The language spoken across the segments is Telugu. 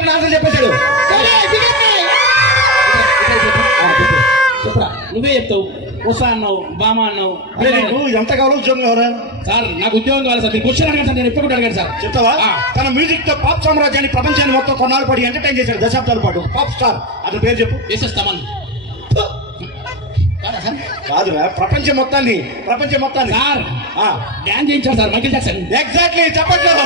చెప్పకుండా ఆన్సర్ చెప్పేశాడు. చెప్పరా, నువ్వే చెప్తావు. వస్తా అన్నావు, బామా అన్నావు. నీకు ఎంత కావాలో ఉద్యోగం కావాలా? సార్ నాకు ఉద్యోగం కావాలి సార్. మీరు క్వశ్చన్ అడగండి సార్, నేను ఎప్పుడు అడగాను సార్. చెప్తావా? తన మ్యూజిక్ తో పాప్ సామ్రాజ్యాన్ని ప్రపంచాన్ని మొత్తం కొన్నాళ్ళ పాటు ఎంటర్టైన్ చేశాడు, దశాబ్దాల పాటు. పాప్ స్టార్, అతని పేరు చెప్పు. ఎస్ఎస్ తమన్. కాదురా, ప్రపంచం మొత్తాన్ని సార్ డ్యాన్స్ చేయించాడు సార్ మైకేల్ జాక్సన్. ఎగ్జాక్ట్లీ, చెప్పట్లేదు.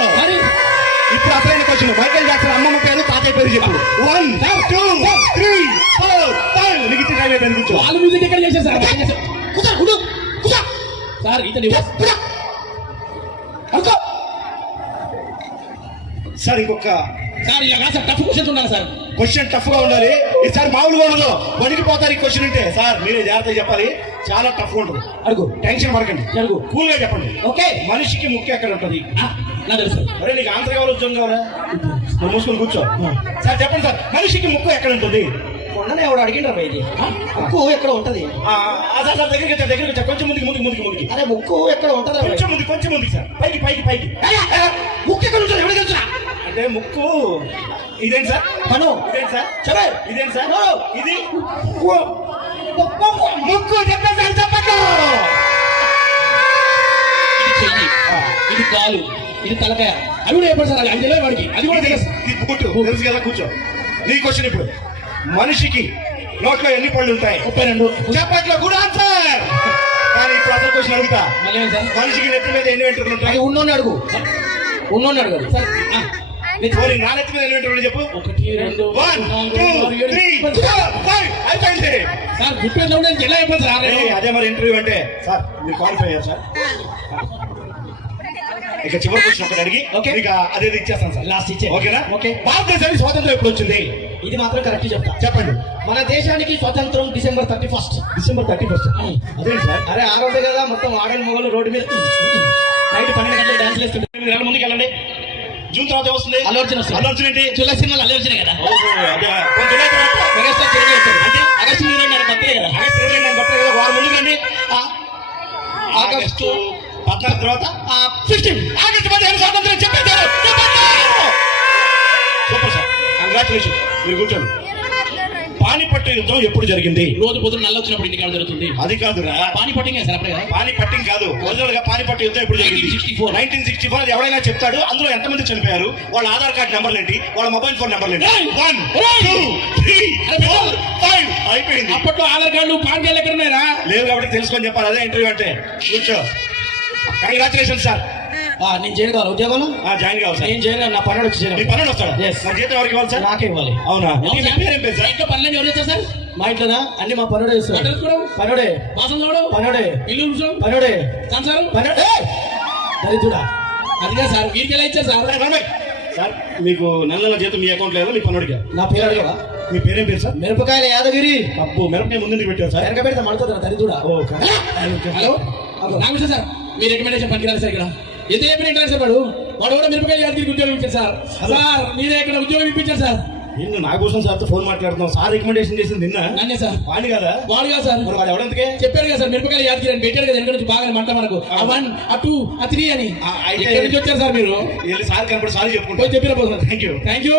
ఇప్పుడు అసలైన క్వశ్చన్, మైకేల్ జాక్సన్ అమ్మమ్మ పేరు, తాతయ్య పేరు చెప్పు. 1 2 3 4 5. నీకు ఇచ్చిన టైం అయిపోయింది, కూర్చో. వాళ్ళు మ్యూజిక్ ఎక్కడ చేశారు సార్? సార్ ఇతని సార్ ఇంకొక సార్ ఇలా కాదు సార్, టఫ్ క్వశ్చన్స్ ఉండాలి సార్. క్వశ్చన్ టఫ్ గా ఉండాలి. ఈసారి మామూలుగా ఉండదు, వణికిపోతారు ఈ క్వశ్చన్ ఉంటే. సార్ మీరే జాగ్రత్తగా చెప్పాలి, చాలా టఫ్ ఉంటుంది. అడుగు, టెన్షన్ పడకండి, అడుగు, కూల్ గా చెప్పండి. ఓకే. మనిషికి ముఖ్యం ఎక్కడ ఉంటుంది? నాకు తెలుసు. అరే నీకు ఆన్సర్ కావాలి, ఉద్యోగం కావాలా? నువ్వు మూసుకొని కూర్చో. సార్ చెప్పండి సార్, మనిషికి ముక్కు ఎక్కడ ఉంటుంది? మొన్ననే ఎవడు అడిగిండ్రా ఇది, ముక్కు ఎక్కడ ఉంటది? సార్ దగ్గరికి వచ్చా, కొంచెం ముందుకి. అరే ముక్కు ఎక్కడ ఉంటది? కొంచెం ముందుకి సార్, పైకి. ముక్కు ఎక్కడ ఉంటుంది? ఎవరు తెలుసు? అంటే ముక్కు ఇదేంటి సార్? పను. ఇదేంటి సార్? చెప్పే. ఇదేంటి సార్? ఇది ముక్కు. చెప్పేసారు, చెప్పట్లు. ఇది చెయ్యి, ఇది కాలు, ఇది తలకాయ. అవి కూడా చెప్పండి సార్, అది తెలియదు వాడికి. అది కూడా తెలుసు. ఇది బుట్టు, తెలుసు కదా. కూర్చో. నీ క్వశ్చన్ ఇప్పుడు, మనిషికి నోట్లో ఎన్ని పళ్ళు ఉంటాయి? 32. చెప్పట్లో గుడ్ ఆన్సర్. కానీ ఇప్పుడు అసలు క్వశ్చన్ అడుగుతా. మళ్ళీ సార్, మనిషికి నెత్తి మీద ఎన్ని వెంట్రుకలు ఉంటాయి? ఉన్నోని అడుగు సార్. నా నెత్తి మీద ఎన్ని వెంట్రుకలు చెప్పు. 1 2 1 2 3 4 5. అయిపోయింది సార్. గుడ్ ఎలా అయిపోయింది సార్? అదే మరి ఇంటర్వ్యూ అంటే. సార్ మీరు క్వాలిఫై అయ్యారు సార్. ఇక చివరి క్వశ్చన్ ఒకటి అడిగి అదే ఇచ్చేస్తాను సార్, లాస్ట్ ఇచ్చే. ఓకేనా? ఓకే. భారతదేశానికి స్వాతంత్రం ఎప్పుడు వచ్చింది? ఇది మాత్రం కరెక్ట్ చెప్తా. చెప్పండి. మన దేశానికి స్వతంత్రం December 31. అదే సార్. అరే ఆ రోజే కదా మొత్తం ఆడని మొగలు రోడ్డు మీద నైట్ 12 గంటలు డాన్స్ చేస్తుంటే. 8 నెలల ముందుకు వెళ్ళండి. జూన్ తర్వాత వస్తుంది అల్లు అర్జున్ ఏంటి? జూలై సినిమాలు అల్లు అర్జునే కదా. మెగాస్టార్ చిరంజీవి వస్తారు. అంటే ఆగస్టు 22 బర్త్డే కదా. ఆగస్టు 22 బర్త్డే కదా, వారం ముందుకు రండి. ఆగస్టు 14 తర్వాత 15 ఆగస్టు 15 స్వాతంత్రం చెప్పేశారు. Super sir, congratulation. మీరు కూర్చోండి. పానిపట్టు యుద్ధం ఎప్పుడు జరిగింది? రోజు పొద్దున నల్ల వచ్చినప్పుడు ఇంటికాడ జరుగుతుంది. అది కాదురా, పానిపట్టింగ్ సార్. అప్పుడే పానిపట్టింగ్ కాదు, ఒరిజినల్ గా పానిపట్టు యుద్ధం ఎప్పుడు జరిగింది? 1964. అది ఎవరైనా చెప్తాడు. అందులో ఎంతమంది చనిపోయారు, వాళ్ళ ఆధార్ కార్డు నెంబర్లు ఏంటి, వాళ్ళ మొబైల్ ఫోన్ నెంబర్లు ఏంటి? 1 2 3 4 5. అయిపోయింది. అప్పట్లో ఆధార్ కార్డు పాన్ కార్డు ఎక్కడ ఉన్నారా? లేవు కాబట్టి తెలుసుకొని చెప్పాలి. అదే ఇంటర్వ్యూ అంటే. కూర్చో. Congratulation sir. నేను చేయను కావాలి ఉద్యోగంలో. జాయిన్ కావాలి సార్. నేను చేయను, నా పనుడు వచ్చి మీ పనుడు వస్తాడు. నా జీతం ఎవరికి ఇవ్వాలి సార్? నాకే ఇవ్వాలి. అవునా? పేరేం పేరు సార్? ఇంట్లో పనులు ఎవరు చేస్తారు సార్? మా ఇంట్లోనా అన్ని మా పనుడే చేస్తారు. పనుడే, బాసం చూడడం పనుడే, ఇల్లు పనుడే, సంసారం పనుడే. దరిద్రుడా, అదిగా సార్. వీరికి ఎలా ఇచ్చారు సార్? సార్ మీకు నెల జీతం మీ అకౌంట్ లేదా? మీ పనుడిగా. నా పేరు అడగవా? మీ పేరేం పేరు సార్? మిరపకాయల యాదగిరి. అబ్బో, మిరపకాయ ముందు పెట్టారు సార్. వెనక పెడతా మడుతుందా దరిద్రుడా. హలో నాకు సార్, మీ రికమెండేషన్ పనికిరాలి సార్. ఇక్కడ ఎంత చెప్పిన సార్ వాడు కూడా మిరపకాయలు యాదగిరికి ఉద్యోగం ఇచ్చారు సార్. సార్ మీరే ఇక్కడ ఉద్యోగం ఇప్పించారు సార్. నిన్ను నా కోసం సార్తో ఫోన్ మాట్లాడుతున్నాం. సార్ రికమెండేషన్ చేసింది నిన్న. నన్నే సార్. వాడి కదా? వాడు కాదు సార్. వాడు ఎవడంతకే చెప్పారు కదా సార్, మిరపకాయలు యాదగిరి అని పెట్టారు కదా. వెనక నుంచి బాగా మంట మనకు 1 2 3 అని. వచ్చారు సార్ మీరు. సార్ కనపడి సారీ చెప్పుకుంటాం. చెప్పిన థ్యాంక్ యూ.